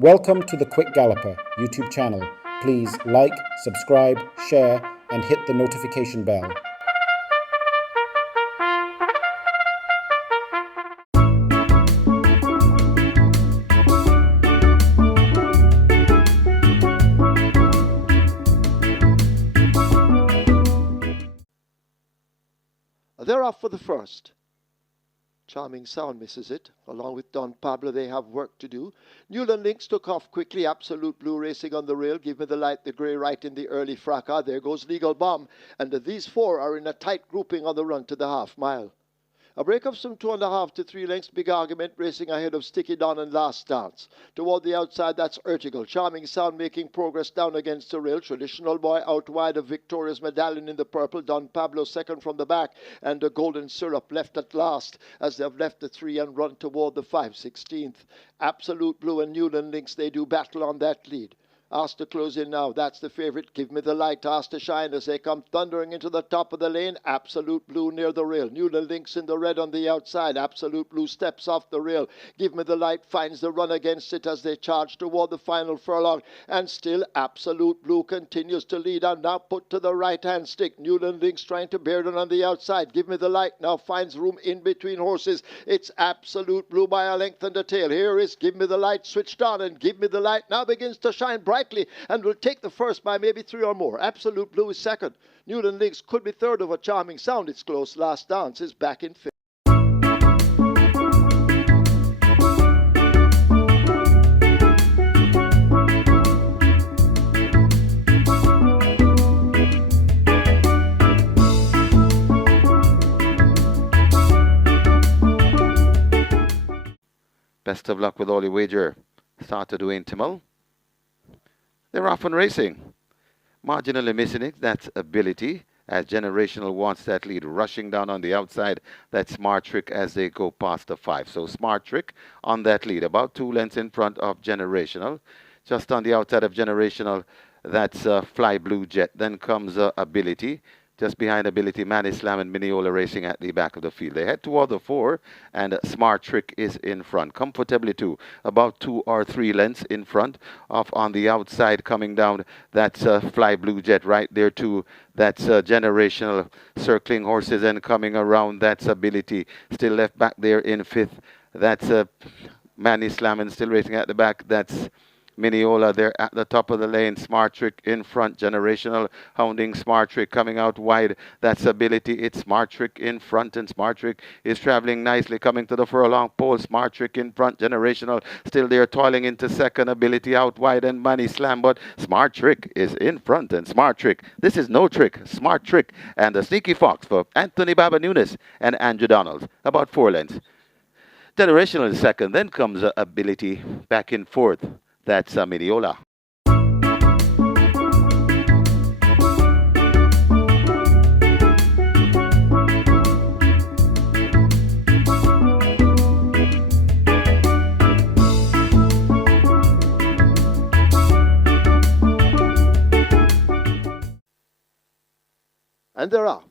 Welcome to the Quick Galloper YouTube channel. Please like, subscribe, share, and hit the notification bell. They're off for the first. Charming Sound misses it. Along with Don Pablo, they have work to do. Newland Lynx took off quickly. Absolute Blue racing on the rail. Give me the light, the grey right in the early fracas. There goes Legal Bomb. And these four are in a tight grouping on the run to the half mile. A break of some 2.5 to 3 lengths. Big Argument racing ahead of Sticky Don and Last Dance. Toward the outside, that's Urtigal. Charming Sound making progress down against the rail. Traditional Boy out wide. A victorious Medallion in the purple. Don Pablo second from the back. And the Golden Syrup left at last as they've left the 3 and run toward the 5/16th. Absolute Blue and Newland Lynx, they do battle on that lead. Asked to close in now. That's the favorite. Give me the light. Asked to shine as they come thundering into the top of the lane. Absolute Blue near the rail. Newland Lynx in the red on the outside. Absolute Blue steps off the rail. Give me the light. Finds the run against it as they charge toward the final furlong. And still Absolute Blue continues to lead on. Now put to the right hand stick. Newland Lynx trying to bear down on the outside. Give me the light. Now finds room in between horses. It's Absolute Blue by a length and a tail. Here is Give Me the Light switched on. And Give Me the Light now begins to shine bright and will take the first by maybe 3 or more. Absolute Blue is second. Newland Lynx could be third over Charming Sound. It's close. Last Dance is back in fifth. Best of luck with all your wager. Started Dwayne Timmel. They're off and racing. Marginally missing it, that's Ability, as Generational wants that lead. Rushing down on the outside, that's Smart Trick as they go past the 5. So Smart Trick on that lead, about 2 lengths in front of Generational. Just on the outside of Generational, that's Fly Blue Jet. Then comes Ability. Just behind Ability, Manny Slam and Mineola racing at the back of the field. They head toward the 4, and Smart Trick is in front, comfortably too, about 2 or 3 lengths in front of on the outside coming down. That's Fly Blue Jet right there too. That's Generational circling horses and coming around. That's Ability still left back there in 5th. That's Manny Slam and still racing at the back. That's Mineola there at the top of the lane. Smart Trick in front. Generational hounding Smart Trick coming out wide. That's Ability. It's Smart Trick in front, and Smart Trick is traveling nicely coming to the furlong pole. Smart Trick in front. Generational still there toiling into second. Ability out wide and Manny Slam, but Smart Trick is in front, and Smart Trick. This is no trick. Smart Trick and the Sneaky Fox for Anthony Baba Nunes and Andrew Donald. About 4 lengths. Generational is second. Then comes Ability back in 4th. That's Mineola. And they're off.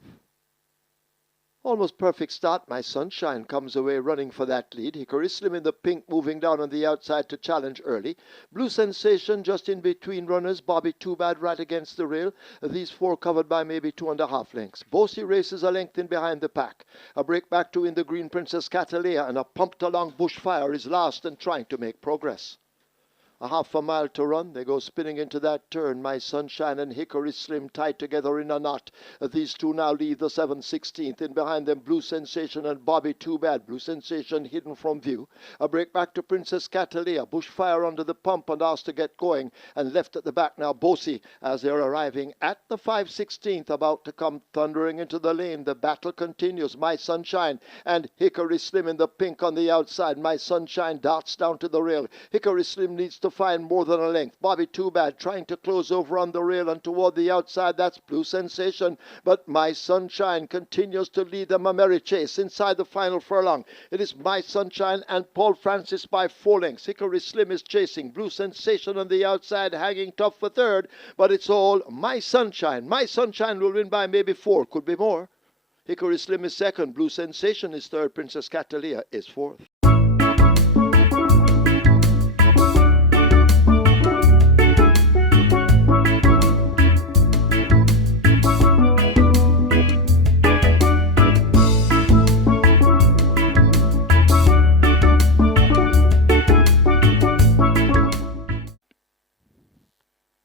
Almost perfect start. My Sunshine comes away running for that lead. Hickory Slim in the pink moving down on the outside to challenge early. Blue Sensation just in between runners. Bobby Too Bad right against the rail. These 4 covered by maybe 2.5 lengths. Bossy races a length in behind the pack. A break back to in the green Princess Catalea, and a pumped along Bushfire is last and trying to make progress. A half a mile to run. They go spinning into that turn. My Sunshine and Hickory Slim tied together in a knot. These 2 now lead the 7/16th. In behind them, Blue Sensation and Bobby Too Bad. Blue Sensation hidden from view. A break back to Princess Catalea. Bushfire under the pump and asked to get going. And left at the back now, Bossy, as they're arriving at the 5/16th, about to come thundering into the lane. The battle continues. My Sunshine and Hickory Slim in the pink on the outside. My Sunshine darts down to the rail. Hickory Slim needs to find more than a length. Bobby Too Bad trying to close over on the rail, and toward the outside, that's Blue Sensation. But My Sunshine continues to lead them a merry chase inside the final furlong. It is My Sunshine and Paul Francis by 4 lengths. Hickory Slim is chasing. Blue Sensation on the outside hanging tough for third, but it's all My Sunshine. My Sunshine will win by maybe 4, could be more. Hickory Slim is second. Blue Sensation is third. Princess Catalea is fourth.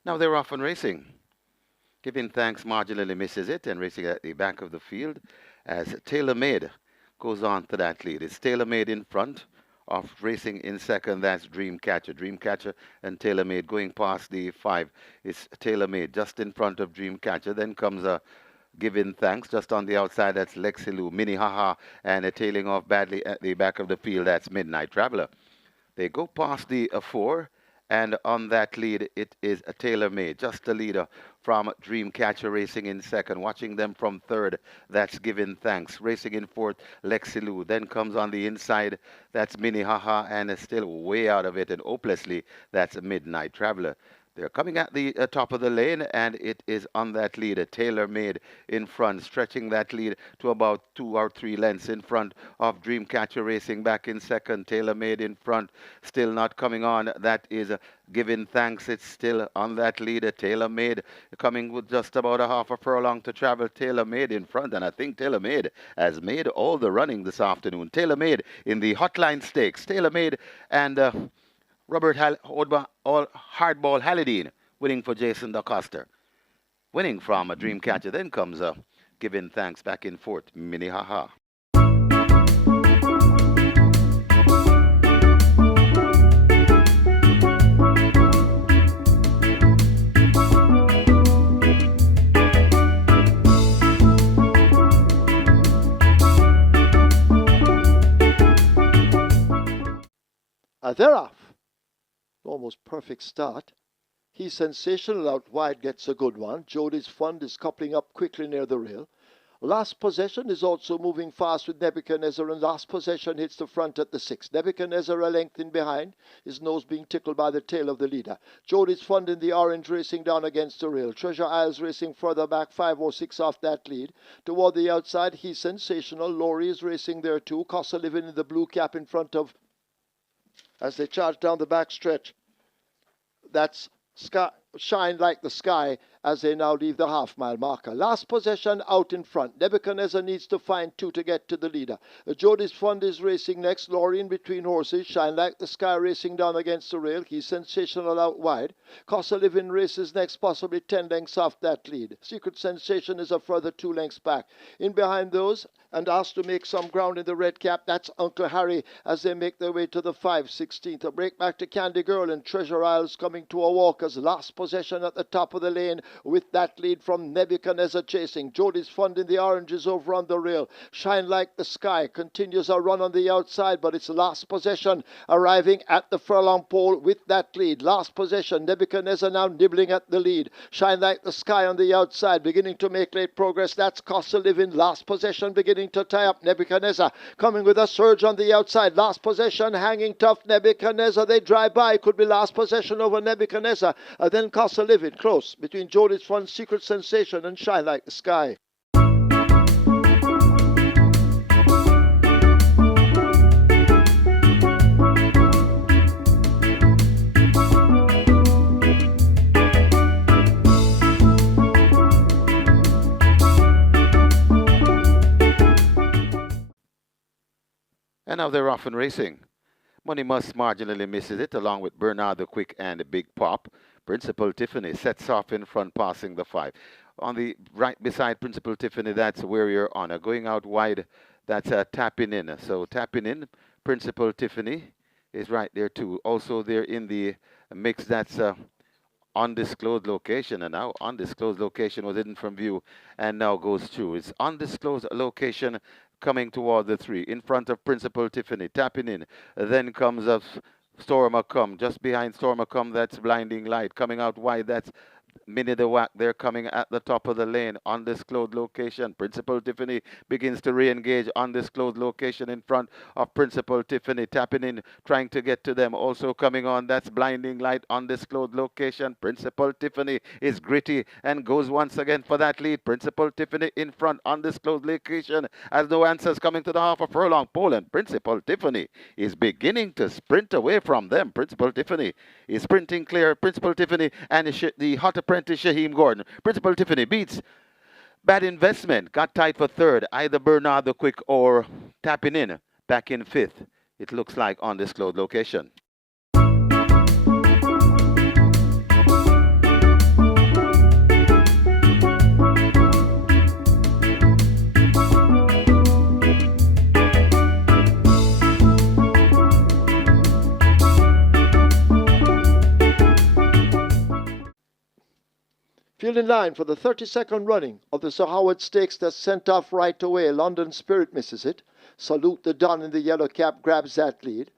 Now they're off and racing. Giving Thanks marginally misses it and racing at the back of the field as Tailor Made goes on to that lead. It's Tailor Made in front of racing in second. That's Dreamcatcher. Dreamcatcher and Tailor Made going past the 5. It's Tailor Made just in front of Dreamcatcher. Then comes a Giving Thanks just on the outside. That's Lexilu, Mini Haha, and a tailing off badly at the back of the field. That's Midnight Traveler. They go past the 4, and on that lead, it is a Tailor Made, just a leader from Dreamcatcher racing in second. Watching them from third, that's Giving Thanks. Racing in fourth, Lexilu. Then comes on the inside, that's Mini Haha, and still way out of it, and hopelessly, that's Midnight Traveler. They're coming at the top of the lane, and it is on that lead, a Tailor Made in front, stretching that lead to about 2 or 3 lengths in front of Dreamcatcher racing back in second. Tailor Made in front, still not coming on. That is Giving Thanks. It's still on that lead, a Tailor Made coming with just about a half a furlong to travel. Tailor Made in front, and I think Tailor Made has made all the running this afternoon. Tailor Made in the Hotline Stakes. Tailor Made and Robert Hardball Hallidine winning for Jason DaCosta. Winning from a Dreamcatcher. Then comes Giving Thanks back in fourth, Mini Haha. They're off. Almost perfect start. He's sensational out wide, gets a good one. Jody's Fund is coupling up quickly near the rail. Last Possession is also moving fast with Nebuchadnezzar, and Last Possession hits the front at the 6. Nebuchadnezzar a length in behind, his nose being tickled by the tail of the leader. Jody's Fund in the orange racing down against the rail. Treasure Isles racing further back, 5 or 6 off that lead. Toward the outside, He's Sensational. Laurie is racing there too. Costa Living in the blue cap in front of, as they charge down the back stretch. That's Shine Like the Sky as they now leave the half-mile marker. Last Possession out in front. Nebuchadnezzar needs to find 2 to get to the leader. Jody's Fund is racing next. Laurie in between horses. Shine Like the Sky racing down against the rail. He's Sensational out wide. Costa Living races next, possibly 10 lengths off that lead. Secret Sensation is a further 2 lengths back. In behind those, and asked to make some ground in the red cap, that's Uncle Harry as they make their way to the 5/16. A break back to Candy Girl, and Treasure Isles coming to a walk as Last Possession at the top of the lane with that lead from Nebuchadnezzar chasing. Jody's Fund in the oranges over on the rail. Shine Like the Sky continues a run on the outside, but it's Last Possession arriving at the furlong pole with that lead. Last Possession, Nebuchadnezzar now nibbling at the lead. Shine Like the Sky on the outside, beginning to make late progress. That's Costa Living. Last Possession beginning to tie up. Nebuchadnezzar coming with a surge on the outside. Last Possession hanging tough. Nebuchadnezzar, they drive by. Could be Last Possession over Nebuchadnezzar. Then Costa Living close between Jody's Fund, Secret Sensation, and Shine Like the Sky. And now they're off and racing. Money Must marginally misses it, along with Bernard the Quick and Big Pop. Principal Tiffany sets off in front, passing the 5. On the right beside Principal Tiffany, that's Warrior Honor. Going out wide, that's Tapping In. So Tapping In, Principal Tiffany is right there too. Also there in the mix, that's undisclosed location, and now undisclosed location was hidden from view and now goes through. It's undisclosed location coming toward the 3 in front of Principal Tiffany, Tapping In. Then comes a Stormer Come. Just behind Stormer Come, that's Blinding Light. Coming out wide, that's Minnie the Whack. They're coming at the top of the lane. Undisclosed location. Principal Tiffany begins to re-engage. Undisclosed location in front of Principal Tiffany. Tapping In, trying to get to them. Also coming on, that's Blinding Light. Undisclosed location. Principal Tiffany is gritty and goes once again for that lead. Principal Tiffany in front. Undisclosed location as no answers coming to the half a furlong pole. And Principal Tiffany is beginning to sprint away from them. Principal Tiffany is sprinting clear. Principal Tiffany and the Hot Apprentice Shaheem Gordon. Principal Tiffany beats Bad Investment. Got tied for 3rd. Either Bernard the Quick or Tapping In back in 5th. It looks like undisclosed location. Field in line for the 32nd running of the Sir Howard Stakes that's sent off right away. London Spirit misses it. Salute the Don in the yellow cap grabs that lead.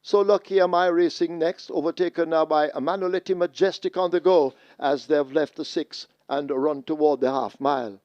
So Lucky Am I racing next, overtaken now by Emanueletti Majestic on the go as they've left the 6 and run toward the half mile.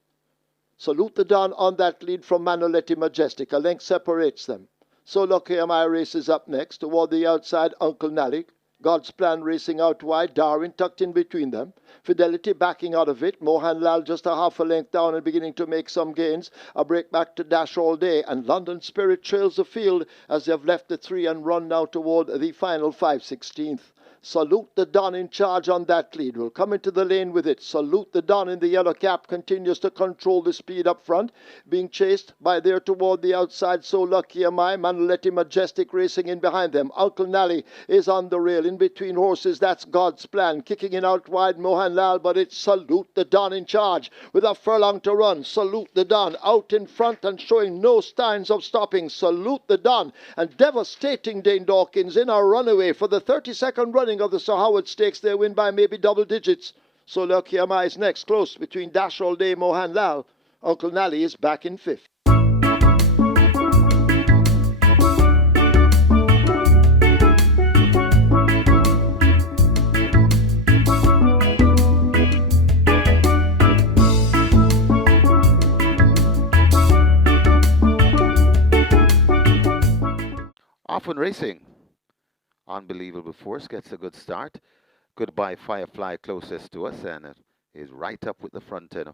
Salute the Don on that lead from Emanueletti Majestic. A length separates them. So Lucky Am I races up next toward the outside. Uncle Nally. God's Plan racing out wide. Darwin tucked in between them. Fidelity backing out of it. Mohan Lal just a half a length down and beginning to make some gains. A break back to Dash All Day. And London Spirit trails the field as they've left the 3 and run now toward the final 5/16th. Salute the Don in charge on that lead. Will come into the lane with it. Salute the Don in the yellow cap continues to control the speed up front. Being chased by there toward the outside. So Lucky Am I. Emanueletti Majestic racing in behind them. Uncle Nally is on the rail in between horses. That's God's Plan. Kicking in out wide Mohan Lal, but it's Salute the Don in charge with a furlong to run. Salute the Don out in front and showing no signs of stopping. Salute the Don and devastating Dane Dawkins in a runaway for the 32nd running of the Sir Howard Stakes. They win by maybe double digits. So Lucky Am I is next, close between Dash All Day, Mohan Lal. Uncle Nally is back in 5th. Often Racing. Unbelievable Force gets a good start. Goodbye Firefly closest to us and is right up with the front end.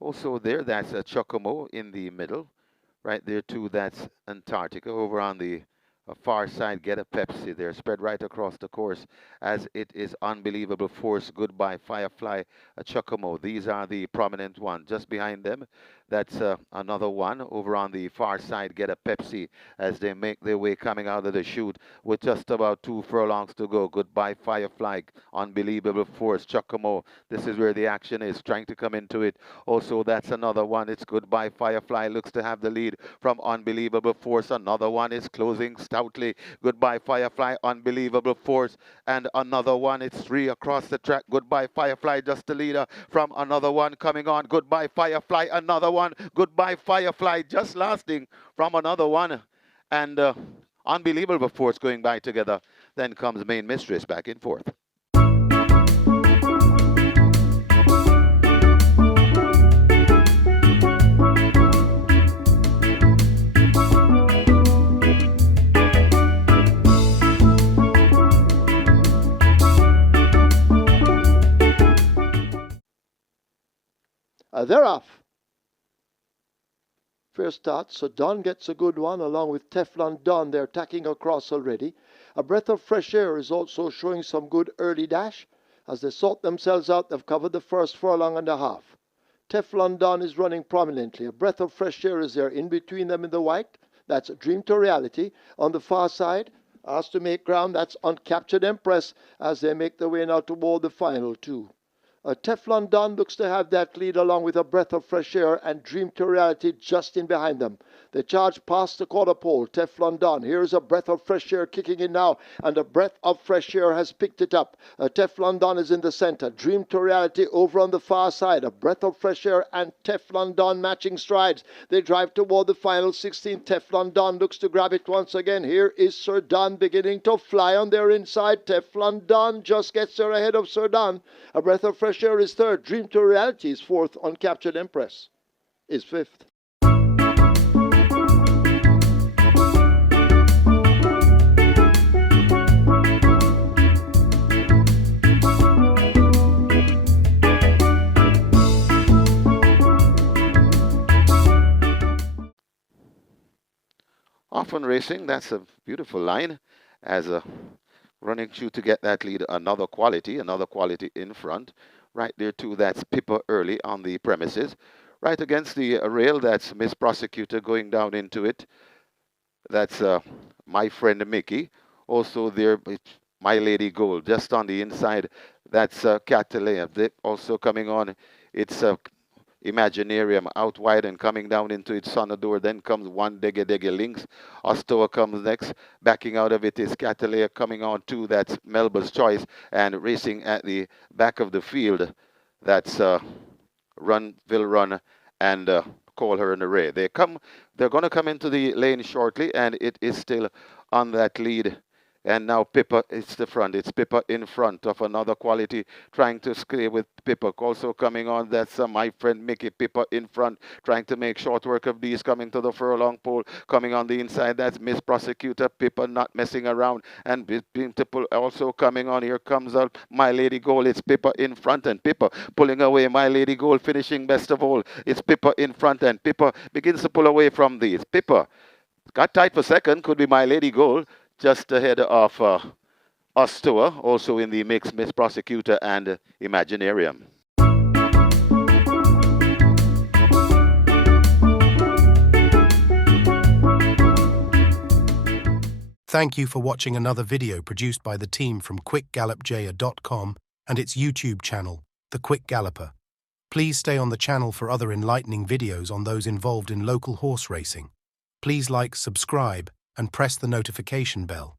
Also there, that's a Chocomo in the middle. Right there too, that's Antarctica. Over on the far side, Get a Pepsi. They're spread right across the course as it is Unbelievable Force, Goodbye Firefly, a Chocomo. These are the prominent ones. Just behind them, that's another one. Over on the far side, Get a Pepsi as they make their way coming out of the chute with just about 2 furlongs to go. Goodbye Firefly, Unbelievable Force, Chocomo. This is where the action is, trying to come into it. Also, that's another one. It's Goodbye Firefly, looks to have the lead from Unbelievable Force. Another one is closing stoutly. Goodbye Firefly, Unbelievable Force. And another one, it's 3 across the track. Goodbye Firefly, just the leader from another one coming on. Goodbye Firefly, another one. Goodbye Firefly, just lasting from another one. And Unbelievable Force going by together. Then comes Main Mistress back in 4th. They're off. First start, so Don gets a good one along with Teflon Don. They're tacking across already. A Breath of Fresh Air is also showing some good early dash. As they sort themselves out, they've covered the first furlong and a half. Teflon Don is running prominently. A Breath of Fresh Air is there in between them in the white. That's Dream to Reality. On the far side, asked to make ground, that's Uncaptured Empress as they make their way now toward the final 2. Teflon Don looks to have that lead along with A Breath of Fresh Air and Dream to Reality just in behind them. They charge past the quarter pole. Teflon Don. Here's A Breath of Fresh Air kicking in now, and A Breath of Fresh Air has picked it up. Teflon Don is in the center. Dream to Reality over on the far side. A Breath of Fresh Air and Teflon Don matching strides. They drive toward the final 16. Teflon Don looks to grab it once again. Here is Sir Don beginning to fly on their inside. Teflon Don just gets there ahead of Sir Don. A Breath of Fresh Air is 3rd. Dream to Reality is 4th. Uncaptured Empress is 5th. Often Racing, that's a beautiful line as a running through to get that lead. Another quality in front. Right there too, that's Pippa Early on the premises. Right against the rail, that's Miss Prosecutor going down into it. That's My Friend Mickey. Also there, My Lady Gold, just on the inside. That's Catalea. Also coming on, it's Imaginarium out wide and coming down into its Sonador. Then comes One Dege Dege Links. Ostoa comes next. Backing out of it is Catalea coming on too. That's Melba's Choice. And racing at the back of the field, That's will run and call her an array. They're going to come into the lane shortly, and it is still on that lead. And now Pippa, it's the front. It's Pippa in front of another quality, trying to stay with Pippa. Also coming on, that's my friend Mickey. Pippa in front, trying to make short work of these, coming to the furlong pole. Coming on the inside, that's Miss Prosecutor. Pippa not messing around. And Beautiful also coming on. Here comes out My Lady Gold. It's Pippa in front, and Pippa pulling away. My Lady Gold finishing best of all. It's Pippa in front, and Pippa begins to pull away from these. Pippa got tight for second, could be My Lady Gold, just ahead of Ostua, also in the mix, Miss Prosecutor and Imaginarium. Thank you for watching another video produced by the team from QuickGallopJaya.com and its YouTube channel, The Quick Galloper. Please stay on the channel for other enlightening videos on those involved in local horse racing. Please like, subscribe, and press the notification bell.